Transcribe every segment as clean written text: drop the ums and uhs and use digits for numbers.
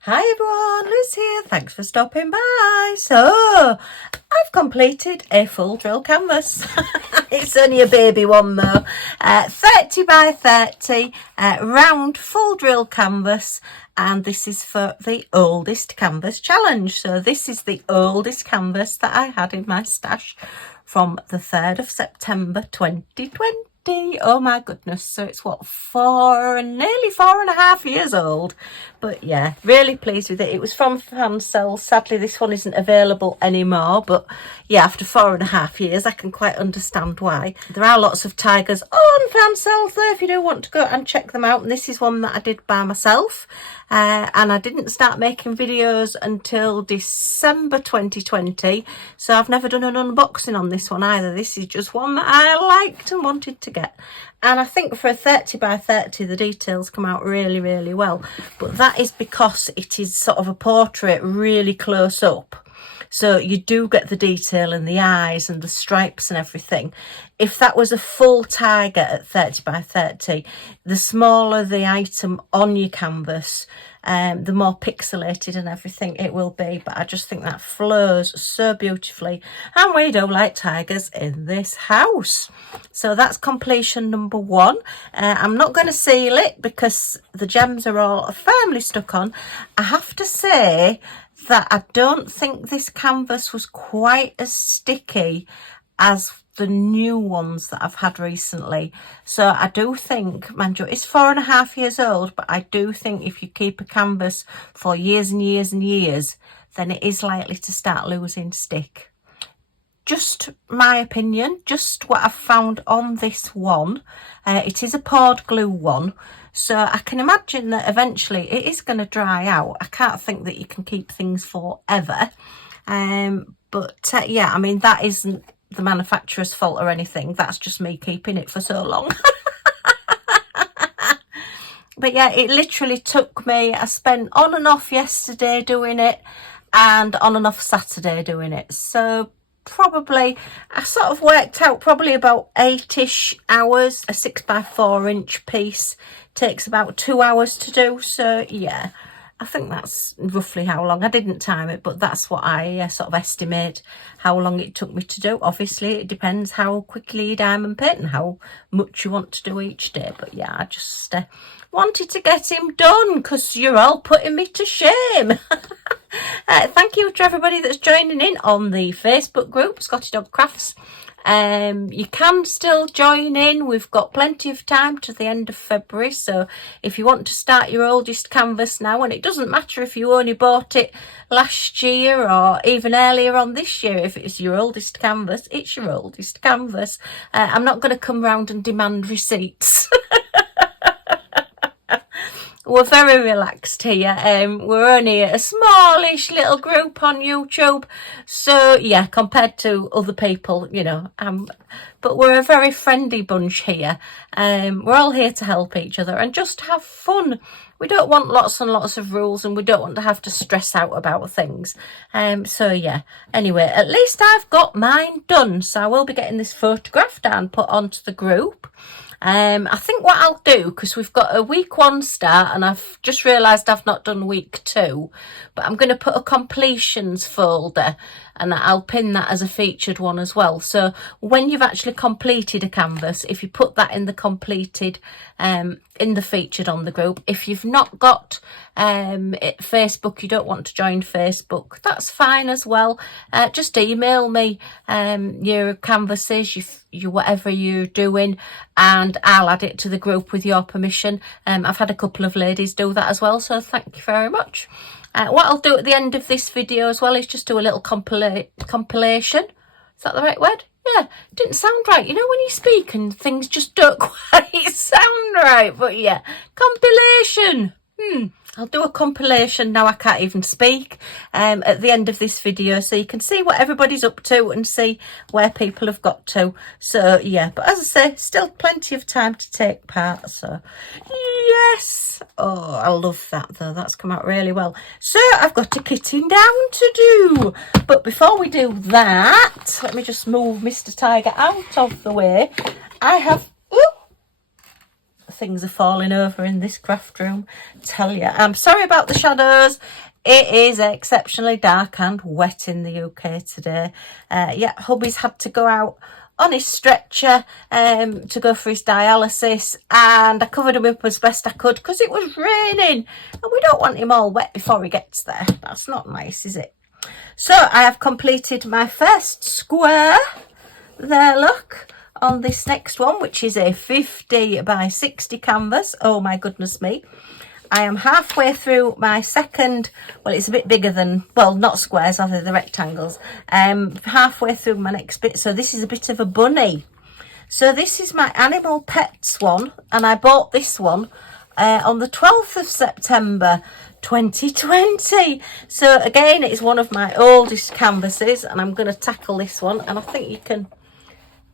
Hi everyone, Liz here, thanks for stopping by. So, I've completed a full drill canvas. It's only a baby one though. 30 by 30, round full drill canvas, and this is for the oldest canvas challenge. So this is the oldest canvas that I had in my stash from the 3rd of September 2020. Oh my goodness, so it's what, nearly 4.5 years old. But yeah, really pleased with it. It was from Fansells. Sadly this one isn't available anymore, but yeah, after 4.5 years I can quite understand why. There are lots of tigers on Fansells there if you do want to go and check them out, and this is one that I did by myself. And I didn't start making videos until December 2020, so I've never done an unboxing on this one either. This is just one that I liked and wanted to get, and I think for a 30 by 30 the details come out really well, but that is because it is sort of a portrait really close up. So you do get the detail in the eyes and the stripes and everything. If that was a full tiger at 30 by 30, the smaller the item on your canvas, the more pixelated and everything it will be. But I just think that flows so beautifully, and we do like tigers in this house. So that's completion number 1. I'm not going to seal it because the gems are all firmly stuck on. I have to say that I don't think this canvas was quite as sticky as the new ones that I've had recently. So I do think, mind you, it's 4.5 years old, but I do think if you keep a canvas for years and years and years, then it is likely to start losing stick. Just my opinion, just what I've found on this one. It is a poured glue one, so I can imagine that eventually it is going to dry out. I can't think that you can keep things forever. But yeah, I mean, that isn't the manufacturer's fault or anything. That's just me keeping it for so long. But yeah, it literally took me, I spent on and off yesterday doing it and on and off Saturday doing it. So probably, I sort of worked out probably about 8ish hours. A 6x4 inch piece takes about 2 hours to do. So yeah, I think that's roughly how long. I didn't time it, but that's what I sort of estimate how long it took me to do. Obviously it depends how quickly you diamond paint and how much you want to do each day. But yeah, I just wanted to get him done because you're all putting me to shame. Thank you to everybody that's joining in on the Facebook group, Scottiedogcrafts. You can still join in. We've got plenty of time to the end of February, so if you want to start your oldest canvas now, and it doesn't matter if you only bought it last year or even earlier on this year, if it's your oldest canvas, it's your oldest canvas. I'm not going to come round and demand receipts. We're very relaxed here. We're only a smallish little group on YouTube, so yeah, compared to other people, you know, but we're a very friendly bunch here. We're all here to help each other and just have fun. We don't want lots and lots of rules, and we don't want to have to stress out about things. So yeah, anyway, at least I've got mine done, so I will be getting this photographed and put onto the group. I think what I'll do, because we've got a week 1 start and I've just realised I've not done week 2, but I'm going to put a completions folder and I'll pin that as a featured one as well. So when you've actually completed a canvas, if you put that in the completed, in the featured on the group. If you've not got Facebook, you don't want to join Facebook, that's fine as well. Just email me your canvases, you whatever you're doing, and I'll add it to the group with your permission. I've had a couple of ladies do that as well, so thank you very much. What I'll do at the end of this video as well is just do a little compilation. Is that the right word? Yeah, didn't sound right. You know when you speak and things just don't quite sound right, but yeah, compilation. I'll do a compilation, now I can't even speak, at the end of this video, so you can see what everybody's up to and see where people have got to. So yeah, but as I say, still plenty of time to take part, so yes. Oh, I love that though, that's come out really well. So I've got a kitting down to do, but before we do that, let me just move Mr. Tiger out of the way. I have things are falling over in this craft room. Tell you, I'm sorry about the shadows. It is exceptionally dark and wet in the UK today. Yeah, hubby's had to go out on his stretcher to go for his dialysis, and I covered him up as best I could because it was raining and we don't want him all wet before he gets there. That's not nice, is it? So I have completed my first square there, look, on this next one, which is a 50 by 60 canvas. Oh my goodness me. I am halfway through my second, well, it's a bit bigger than, well, not squares, are they, the rectangles. Halfway through my next bit, so this is a bit of a bunny. So this is my animal pets one, and I bought this one on the 12th of September 2020. So again, it's one of my oldest canvases, and I'm going to tackle this one, and I think you can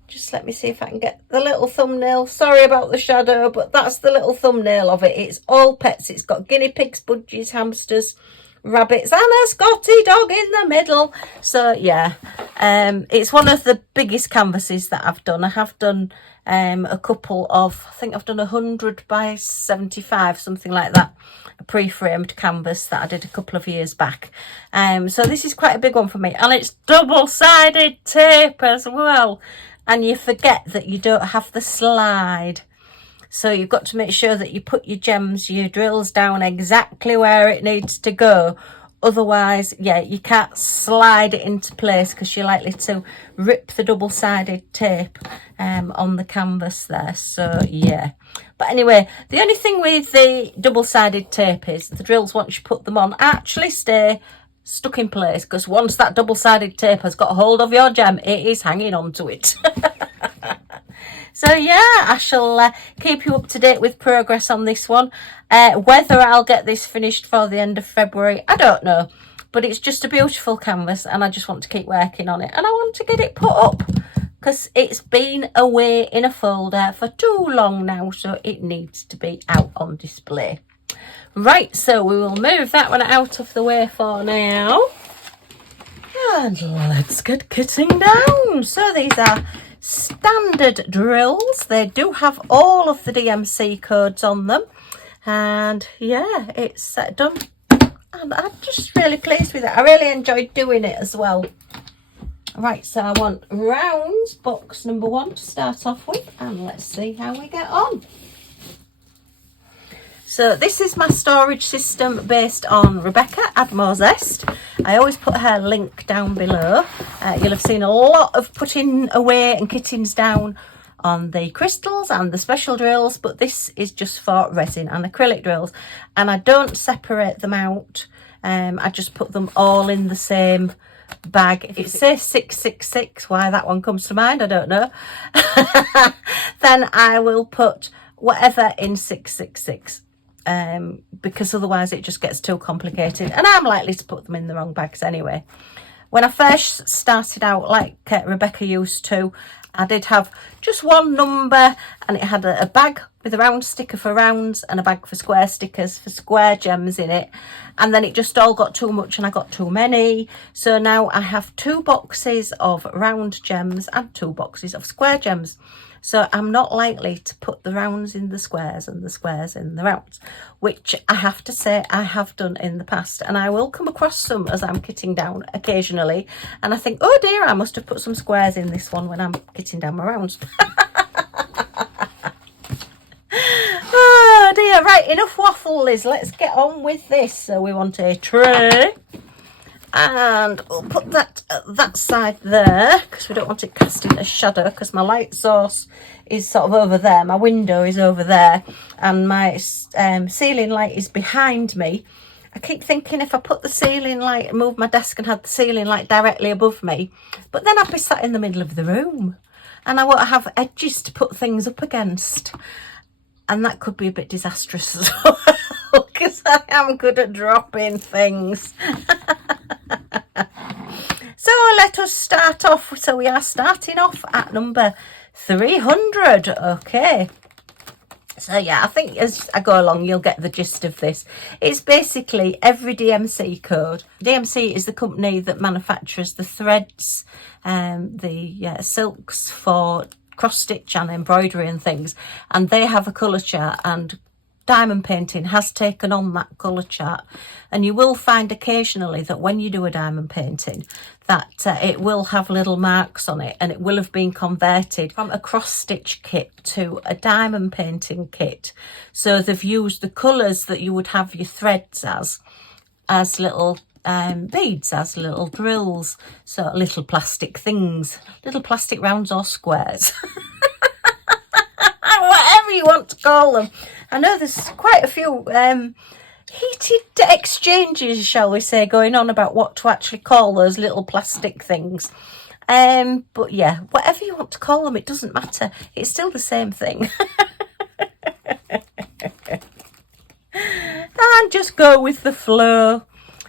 just let me see if I can get the little thumbnail. Sorry about the shadow, but that's the little thumbnail of it. It's all pets. It's got guinea pigs, budgies, hamsters, rabbits, and a Scotty dog in the middle. So yeah, it's one of the biggest canvases that I've done. I have done a couple of, I think I've done 100 by 75, something like that, a pre-framed canvas that I did a couple of years back. So this is quite a big one for me, and it's double-sided tape as well. And you forget that you don't have the slide. So you've got to make sure that you put your gems, your drills down exactly where it needs to go. Otherwise, yeah, you can't slide it into place because you're likely to rip the double-sided tape on the canvas there. So, yeah. But anyway, the only thing with the double-sided tape is the drills, once you put them on, actually stay stuck in place, because once that double-sided tape has got a hold of your gem, it is hanging on to it. So yeah, I shall keep you up to date with progress on this one. Whether I'll get this finished for the end of February, I don't know, but it's just a beautiful canvas, and I just want to keep working on it, and I want to get it put up because it's been away in a folder for too long now, so it needs to be out on display. Right, so we will move that one out of the way for now. And let's get kitting down. So these are standard drills. They do have all of the DMC codes on them. And yeah, it's done. And I'm just really pleased with it. I really enjoyed doing it as well. Right, so I want rounds, box number 1 to start off with. And let's see how we get on. So this is my storage system based on Rebecca Admore Zest. I always put her link down below. You'll have seen a lot of putting away and kittings down on the crystals and the special drills, but this is just for resin and acrylic drills. And I don't separate them out. I just put them all in the same bag. If it says 666, why that one comes to mind, I don't know. Then I will put whatever in 666. Because otherwise it just gets too complicated, and I'm likely to put them in the wrong bags anyway. When I first started out, like Rebecca used to, I did have just one number, and it had a bag with a round sticker for rounds and a bag for square stickers for square gems in it, and then it just all got too much and I got too many. So now I have 2 boxes of round gems and 2 boxes of square gems. So I'm not likely to put the rounds in the squares and the squares in the rounds, which I have to say I have done in the past. And I will come across some as I'm kitting down occasionally. And I think, oh dear, I must have put some squares in this one when I'm kitting down my rounds. Oh dear, right, enough waffle, Liz. Let's get on with this. So we want a tray. And we'll put that at that side there because we don't want it casting a shadow, because my light source is sort of over there, my window is over there, and my ceiling light is behind me. I keep thinking if I put the ceiling light, move my desk and had the ceiling light directly above me, but then I'd be sat in the middle of the room and I won't have edges to put things up against, and that could be a bit disastrous as well because I am good at dropping things. So let us start off. So we are starting off at number 300. Okay. So yeah, I think as I go along, you'll get the gist of this. It's basically every DMC code. DMC is the company that manufactures the threads, the silks for cross stitch and embroidery and things, and they have a colour chart, and diamond painting has taken on that colour chart. And you will find occasionally that when you do a diamond painting that it will have little marks on it, and it will have been converted from a cross stitch kit to a diamond painting kit. So they've used the colours that you would have your threads as little beads, as little drills, so little plastic things, little plastic rounds or squares. Whatever you want to call them. I know there's quite a few heated exchanges, shall we say, going on about what to actually call those little plastic things. But yeah, whatever you want to call them, it doesn't matter. It's still the same thing. And just go with the flow.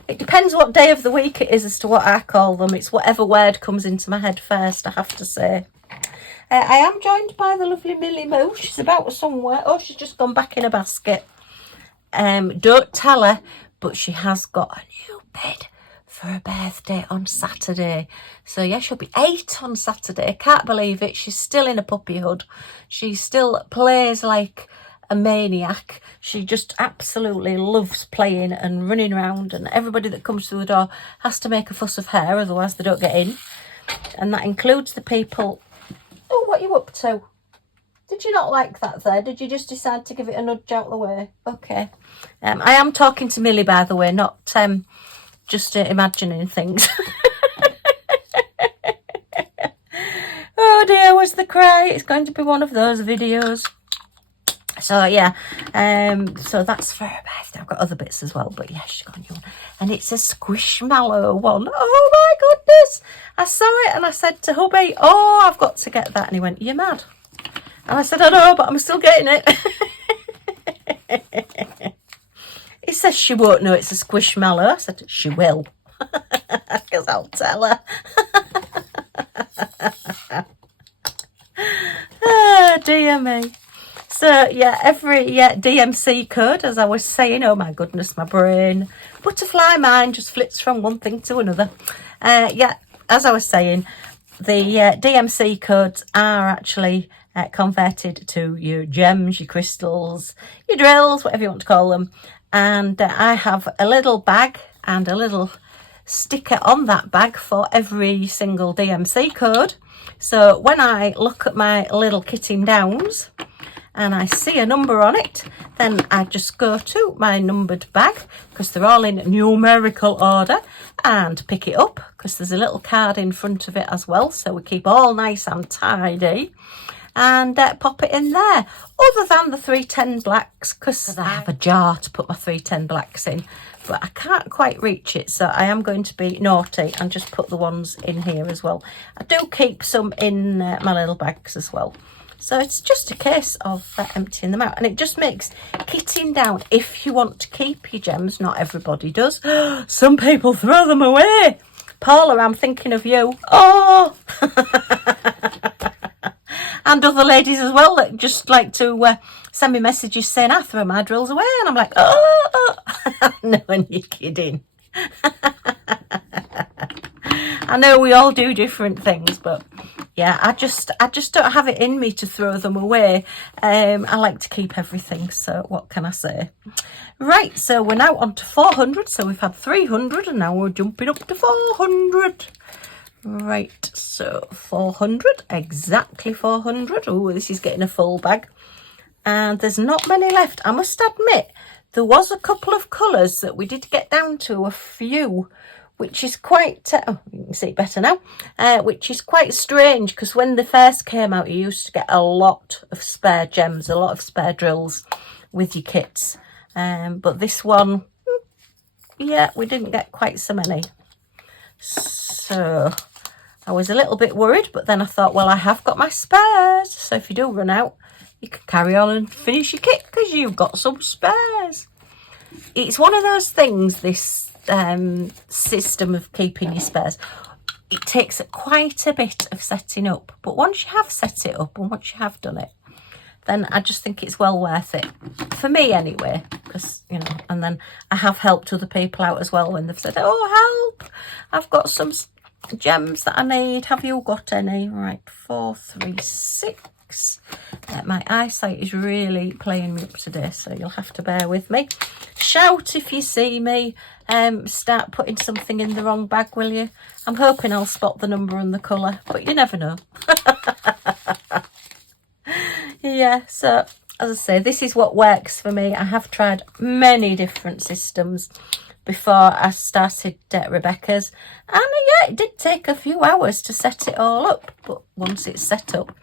It depends what day of the week it is as to what I call them. It's whatever word comes into my head first, I have to say. I am joined by the lovely Millie Moo. She's about somewhere. Oh, she's just gone back in a basket. Don't tell her, but she has got a new bed for her birthday on Saturday. So yeah, she'll be 8 on Saturday. Can't believe it. She's still in a puppyhood. She still plays like a maniac. She just absolutely loves playing and running around, and everybody that comes through the door has to make a fuss of her, otherwise they don't get in. And that includes the people. Oh, what are you up to? Did you not like that there? Did you just decide to give it a nudge out the way? Okay. I am talking to Millie, by the way, not just imagining things. Oh dear, was the cry? It's going to be one of those videos. So yeah, so that's for her birthday. I've got other bits as well, but yeah, she's got a new one. And it's a squishmallow one. Oh my goodness. I saw it and I said to hubby, oh, I've got to get that. And he went, you're mad. And I said, I know, but I'm still getting it. He says she won't know it's a squishmallow. I said, she will. Because I'll tell her. Oh, dear me. So yeah, every DMC code, as I was saying, oh my goodness, my brain, butterfly mind just flits from one thing to another. Yeah, as I was saying, the DMC codes are actually converted to your gems, your crystals, your drills, whatever you want to call them. And I have a little bag and a little sticker on that bag for every single DMC code. So when I look at my little kitting downs and I see a number on it, then I just go to my numbered bag, because they're all in numerical order, and pick it up, because there's a little card in front of it as well, so we keep all nice and tidy, and pop it in there, other than the 310 blacks, because I have a jar to put my 310 blacks in, but I can't quite reach it, so I am going to be naughty and just put the ones in here as well. I do keep some in my little bags as well. So it's just a case of emptying them out. And it just makes kitting down, if you want to keep your gems, not everybody does. Some people throw them away. Paula, I'm thinking of you. Oh! And other ladies as well that just like to send me messages saying, I throw my drills away. And I'm like, oh! No, you're kidding. I know we all do different things, but yeah, I just don't have it in me to throw them away. I like to keep everything, so what can I say? Right, so we're now on to 400. So we've had 300 and now we're jumping up to 400. Right, so 400, exactly 400. Oh, this is getting a full bag. And there's not many left. I must admit, there was a couple of colours that we did get down to a few, which is quite, oh, you can see it better now, which is quite strange, because when they first came out, you used to get a lot of spare gems, a lot of spare drills with your kits. But this one, yeah, we didn't get quite so many. So I was a little bit worried, but then I thought, well, I have got my spares. So if you do run out, you can carry on and finish your kit, because you've got some spares. It's one of those things, this system of keeping your spares. It takes quite a bit of setting up, but once you have set it up and once you have done it, then I just think it's well worth it, for me anyway, because, you know, and then I have helped other people out as well when they've said, oh, help, I've got some gems that I need. Have you got any? Right, 4, 3, 6. My eyesight is really playing me up today, so you'll have to bear with me. Shout if you see me start putting something in the wrong bag, will you? I'm hoping I'll spot the number and the colour, but you never know. Yeah, so as I say, this is what works for me. I have tried many different systems before I started Rebecca's, and yeah, it did take a few hours to set it all up, but once it's set up,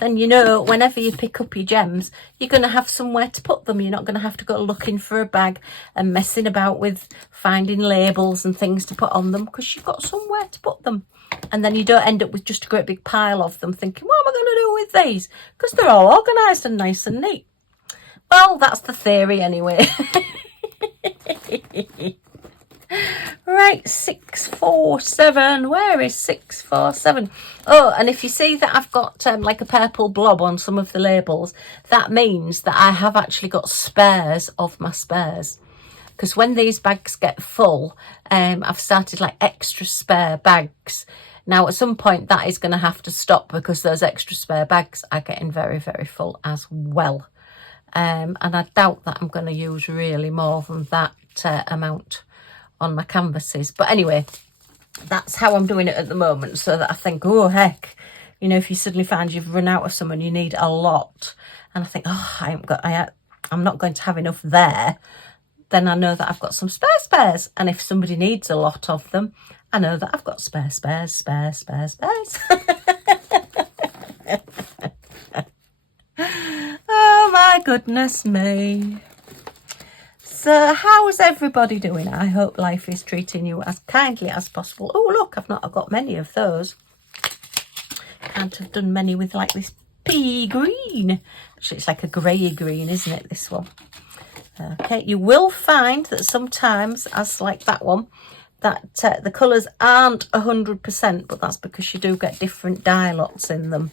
then you know whenever you pick up your gems, you're going to have somewhere to put them. You're not going to have to go looking for a bag and messing about with finding labels and things to put on them, because you've got somewhere to put them. And then you don't end up with just a great big pile of them thinking, what am I going to do with these? Because they're all organised and nice and neat. Well, that's the theory anyway. Right, 6, 4, 7. Where is 6, 4, 7? Oh, and if you see that I've got like a purple blob on some of the labels, that means that I have actually got spares of my spares. Because when these bags get full, I've started like extra spare bags. Now, at some point, that is going to have to stop, because those extra spare bags are getting very, very full as well. And I doubt that I'm going to use really more than that amount on my canvases. But anyway, that's how I'm doing it at the moment, so that I think, oh, heck, you know, if you suddenly find you've run out of some and you need a lot, and I think, oh, I'm not going to have enough there, then I know that I've got some spares. And if somebody needs a lot of them, I know that I've got spares. Oh my goodness me. So how's everybody doing? I hope life is treating you as kindly as possible. Oh, look, I've not got many of those. Can't have done many with like this pea green. Actually, it's like a grey green, isn't it, this one? Okay, you will find that sometimes, as like that one, that the colours aren't 100%, but that's because you do get different dye lots in them.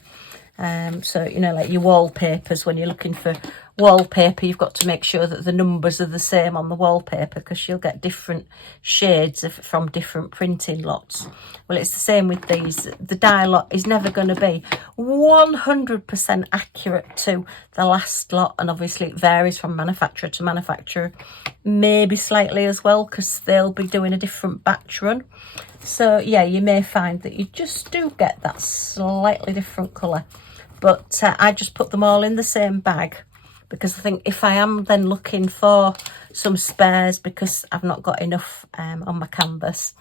So, you know, like your wallpapers, when you're looking for wallpaper, you've got to make sure that the numbers are the same on the wallpaper, because you'll get different shades from different printing lots. Well, it's the same with these. The dye lot is never going to be 100% accurate to the last lot, and obviously it varies from manufacturer to manufacturer, maybe slightly as well, because they'll be doing a different batch run. So yeah, you may find that you just do get that slightly different colour. But I just put them all in the same bag, because I think if I am then looking for some spares because I've not got enough on my canvas,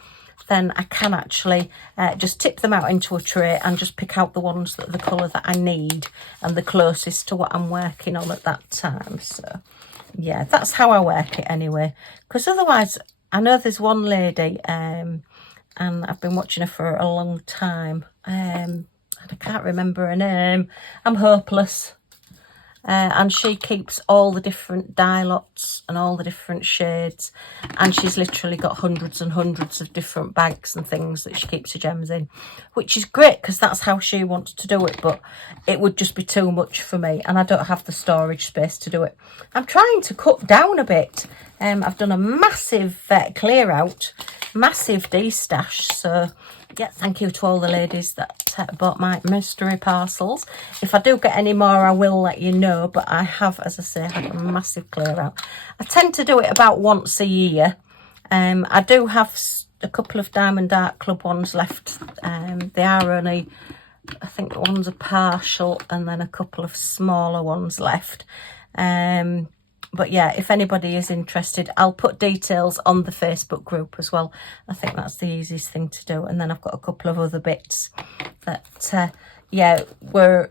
then I can actually just tip them out into a tray and just pick out the ones that are the colour that I need and the closest to what I'm working on at that time. So yeah, that's how I work it anyway, because otherwise I know there's one lady and I've been watching her for a long time, and I can't remember her name. I'm hopeless. And she keeps all the different dye lots and all the different shades, and she's literally got hundreds and hundreds of different bags and things that she keeps her gems in, which is great because that's how she wants to do it, but it would just be too much for me, and I don't have the storage space to do it. I'm trying to cut down a bit. I've done a massive clear out, massive destash, so yeah, thank you to all the ladies that bought my mystery parcels. If I do get any more, I will let you know, but I have, as I say, had a massive clear out. I tend to do it about once a year. I do have a couple of Diamond Art Club ones left. They are only, I think one's a partial, and then a couple of smaller ones left. But yeah, if anybody is interested, I'll put details on the Facebook group as well. I think that's the easiest thing to do. And then I've got a couple of other bits that, yeah, I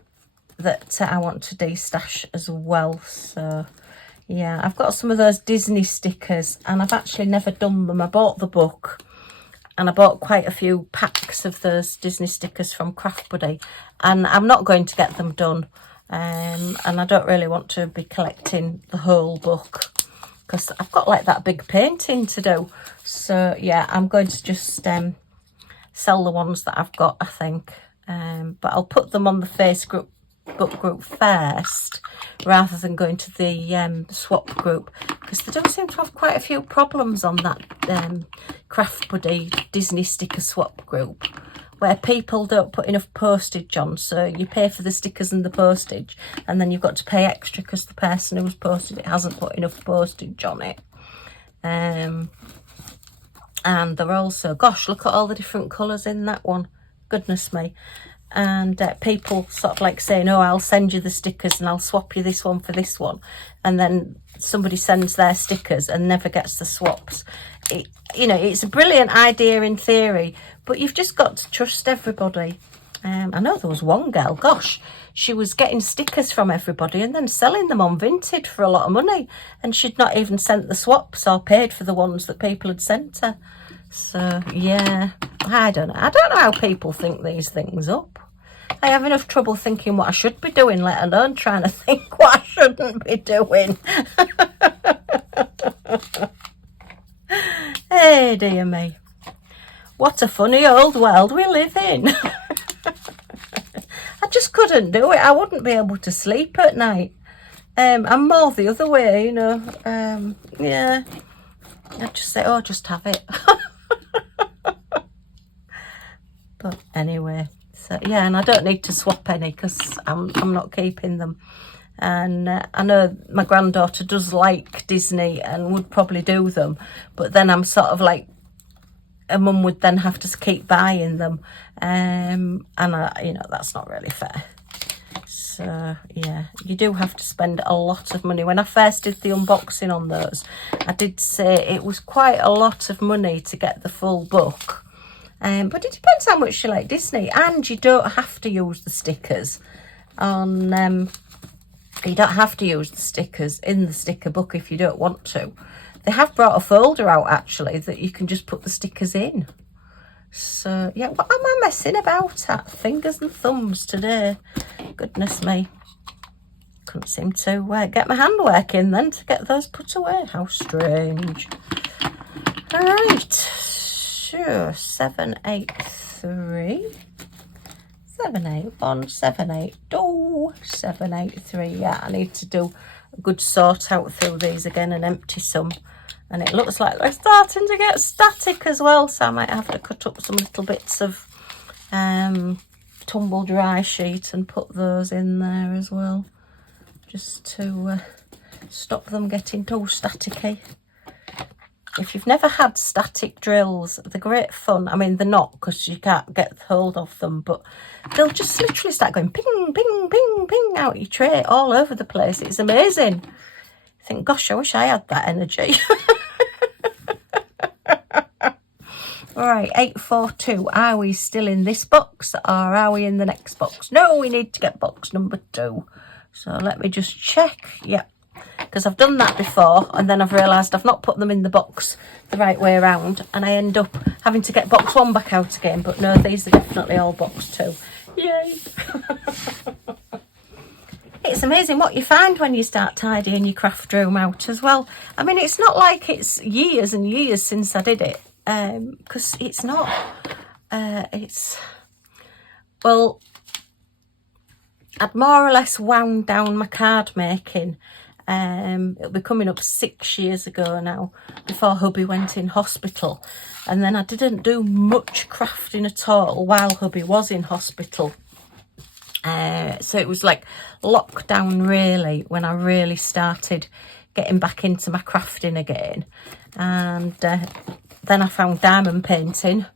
want to destash as well. So yeah, I've got some of those Disney stickers, and I've actually never done them. I bought the book, and I bought quite a few packs of those Disney stickers from Craft Buddy, and I'm not going to get them done. And I don't really want to be collecting the whole book because I've got like that big painting to do. So yeah, I'm going to just sell the ones that I've got, I think. But I'll put them on the book group first rather than going to the swap group, because they do seem to have quite a few problems on that Craft Buddy Disney sticker swap group, where people don't put enough postage on, so you pay for the stickers and the postage, and then you've got to pay extra because the person who's posted it hasn't put enough postage on it. And they're also, gosh, look at all the different colours in that one, goodness me. And people sort of like saying, oh, I'll send you the stickers and I'll swap you this one for this one, and then somebody sends their stickers and never gets the swaps. You know, it's a brilliant idea in theory, but you've just got to trust everybody. I know there was one girl, gosh, she was getting stickers from everybody and then selling them on Vinted for a lot of money, and she'd not even sent the swaps or paid for the ones that people had sent her. So yeah, I don't know how people think these things up. I have enough trouble thinking what I should be doing, let alone trying to think what I shouldn't be doing. Hey dear me, what a funny old world we live in. I just couldn't do it. I wouldn't be able to sleep at night. I'm more the other way, you know. Yeah, I'd just say, oh, just have it. But anyway, so yeah, and I don't need to swap any because I'm not keeping them. And I know my granddaughter does like Disney and would probably do them, but then I'm sort of like, a mum would then have to keep buying them, and you know, that's not really fair. So yeah, you do have to spend a lot of money. When I first did the unboxing on those, I did say it was quite a lot of money to get the full book, but it depends how much you like Disney, and you don't have to use the stickers on you don't have to use the stickers in the sticker book if you don't want to. They have brought a folder out actually that you can just put the stickers in. So yeah, what am I messing about at? Fingers and thumbs today. Goodness me. Couldn't seem to get my hand working then to get those put away. How strange. Alright. Sure. 783. 781, 782, 783. Yeah, I need to do a good sort out through these again and empty some. And it looks like they're starting to get static as well, so I might have to cut up some little bits of tumble dry sheet and put those in there as well, just to stop them getting too staticky. If you've never had static drills, they're great fun. I mean, they're not because you can't get hold of them, but they'll just literally start going ping, ping, ping, ping out your tray all over the place. It's amazing. I think, gosh, I wish I had that energy. All right, 842. Are we still in this box or are we in the next box? No, we need to get box number 2. So let me just check. Yep. Because I've done that before and then I've realised I've not put them in the box the right way around and I end up having to get box 1 back out again. But no, these are definitely all box 2. Yay! It's amazing what you find when you start tidying your craft room out as well. I mean, it's not like it's years and years since I did it, because it's not. Well, I'd more or less wound down my card making. It'll be coming up 6 years ago now, before hubby went in hospital, and then I didn't do much crafting at all while hubby was in hospital. So it was like lockdown really when I really started getting back into my crafting again. And then I found diamond painting.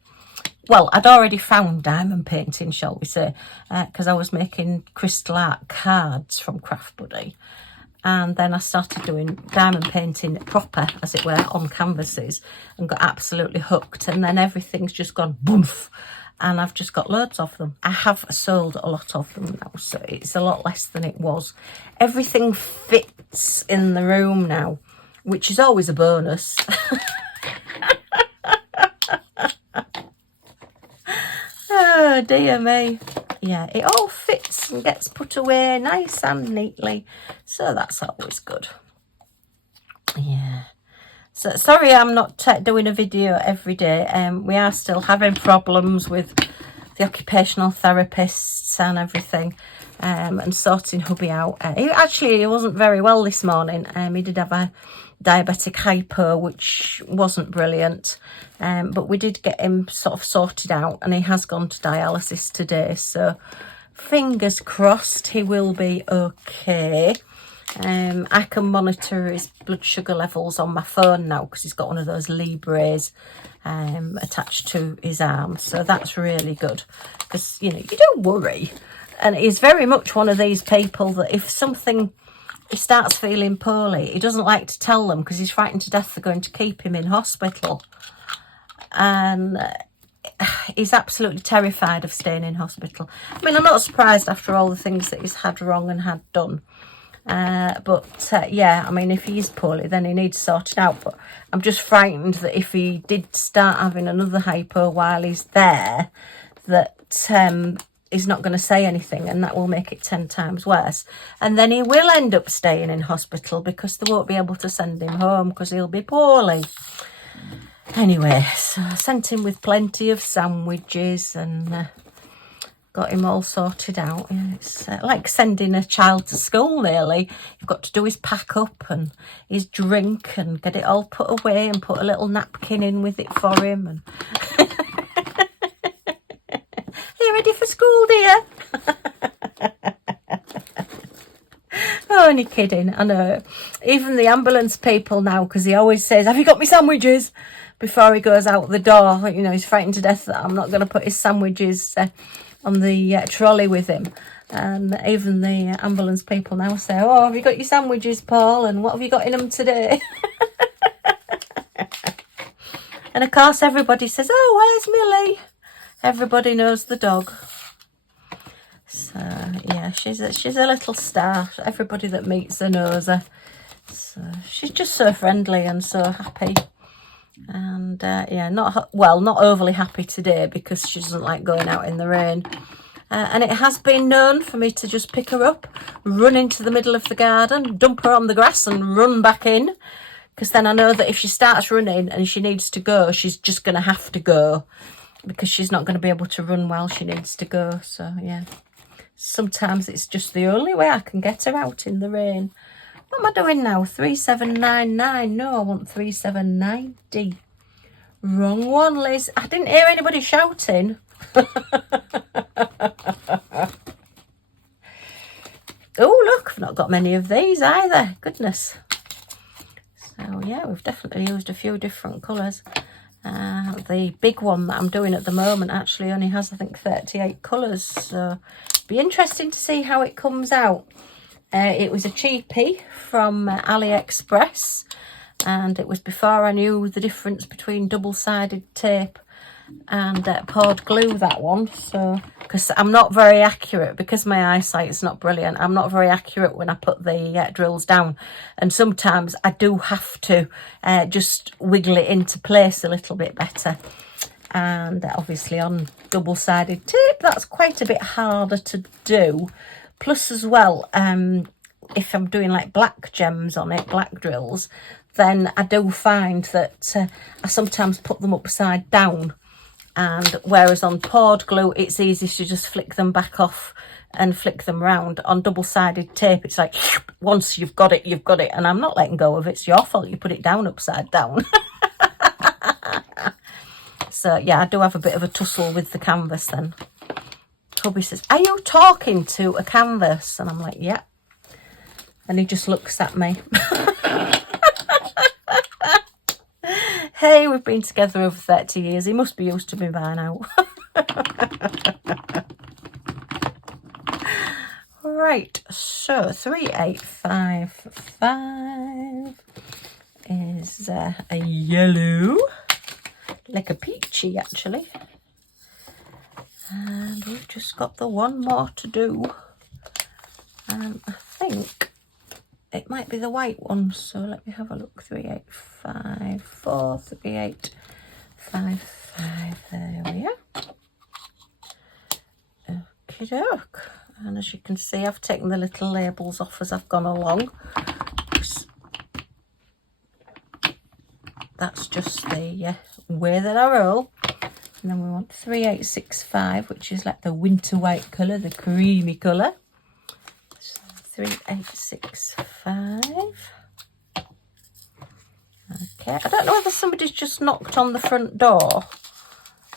Well, I'd already found diamond painting, shall we say, because I was making crystal art cards from Craft Buddy. And then I started doing diamond painting proper, as it were, on canvases and got absolutely hooked. And then everything's just gone boomf. And I've just got loads of them. I have sold a lot of them now, so it's a lot less than it was. Everything fits in the room now, which is always a bonus. Oh, dear me. Yeah, it all fits and gets put away nice and neatly, so that's always good. Yeah. So sorry I'm not doing a video every day. We are still having problems with the occupational therapists and everything. and sorting hubby out. He wasn't very well this morning. He did have a diabetic hypo, which wasn't brilliant, but we did get him sort of sorted out, and he has gone to dialysis today, so fingers crossed he will be okay. I can monitor his blood sugar levels on my phone now because he's got one of those Libres attached to his arm, so that's really good, because you don't worry. And he's very much one of these people that if he starts feeling poorly, he doesn't like to tell them because he's frightened to death they're going to keep him in hospital. And he's absolutely terrified of staying in hospital. I mean, I'm not surprised after all the things that he's had wrong and had done. Yeah, I mean, if he is poorly, then he needs sorted out. But I'm just frightened that if he did start having another hypo while he's there, that he's not going to say anything, and that will make it 10 times worse. And then he will end up staying in hospital because they won't be able to send him home because he'll be poorly. Anyway, so I sent him with plenty of sandwiches and got him all sorted out. Yeah, it's like sending a child to school, nearly. You've got to do his pack up and his drink and get it all put away and put a little napkin in with it for him. And are you ready for school, dear? Oh, only kidding, I know. Even the ambulance people now, because he always says, have you got me sandwiches? Before he goes out the door, he's frightened to death that I'm not going to put his sandwiches on the trolley with him. And even the ambulance people now say, oh, have you got your sandwiches, Paul? And what have you got in them today? And of course, everybody says, oh, where's Millie? Everybody knows the dog. So yeah, she's a little star. Everybody that meets her knows her. So she's just so friendly and so happy. And yeah, not overly happy today because she doesn't like going out in the rain. And it has been known for me to just pick her up, run into the middle of the garden, dump her on the grass and run back in. Because then I know that if she starts running and she needs to go, she's just going to have to go. Because she's not going to be able to run while she needs to go. So yeah, sometimes it's just the only way I can get her out in the rain. What am I doing now? 3799. No, I want 3790. Wrong one, Liz. I didn't hear anybody shouting. Oh, look, I've not got many of these either. Goodness. So yeah, we've definitely used a few different colours. The big one that I'm doing at the moment actually only has, I think, 38 colours. So be interesting to see how it comes out. It was a cheapie from AliExpress, and it was before I knew the difference between double-sided tape and poured glue, that one. So because I'm not very accurate, because my eyesight is not brilliant, I'm not very accurate when I put the drills down, and sometimes I do have to just wiggle it into place a little bit better. And obviously on double-sided tape that's quite a bit harder to do. Plus as well, if I'm doing like black gems on it, black drills, then I do find that I sometimes put them upside down. And whereas on poured glue, it's easy to just flick them back off and flick them round. On double-sided tape, it's like, once you've got it, you've got it. And I'm not letting go of it. It's your fault you put it down upside down. So, yeah, I do have a bit of a tussle with the canvas then. Hubby says, are you talking to a canvas? And I'm like, yeah. And he just looks at me. Hey, we've been together over 30 years. He must be used to me by now. Right, so 3855 is a yellow, like a peachy actually. And we've just got the one more to do. I think it might be the white one, so let me have a look. 3854, 3855, there we are. Okie doke. And as you can see, I've taken the little labels off as I've gone along. That's just the way that I roll. And then we want 3865, which is like the winter white colour, the creamy colour. 3865. Okay, I don't know whether somebody's just knocked on the front door,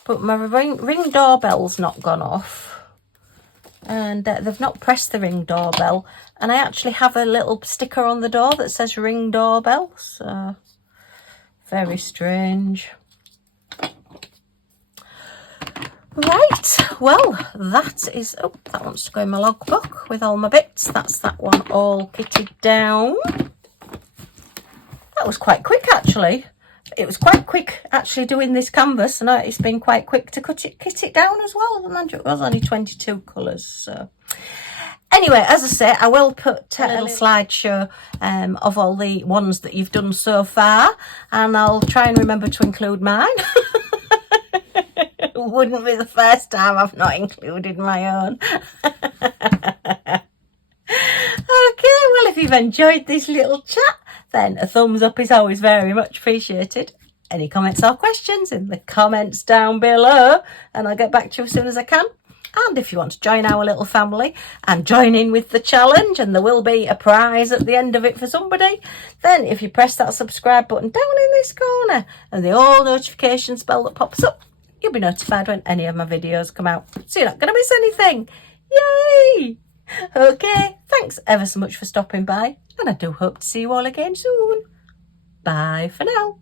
but my ring doorbell's not gone off, and they've not pressed the ring doorbell, and I actually have a little sticker on the door that says ring doorbell, so very strange. Right, well, that is, oh, that wants to go in my logbook with all my bits. That's that one all kitted down. That was quite quick, actually. It was quite quick actually doing this canvas, and it's been quite quick to kit it down as well. Mind you, it was only 22 colours, so anyway, as I say, I will put a little slideshow of all the ones that you've done so far, and I'll try and remember to include mine. It wouldn't be the first time I've not included my own. Okay, well, if you've enjoyed this little chat, then a thumbs up is always very much appreciated. Any comments or questions in the comments down below, and I'll get back to you as soon as I can. And if you want to join our little family and join in with the challenge, and there will be a prize at the end of it for somebody, then if you press that subscribe button down in this corner and the all notifications bell that pops up, you'll be notified when any of my videos come out, so you're not going to miss anything. Yay! Okay, thanks ever so much for stopping by, and I do hope to see you all again soon. Bye for now.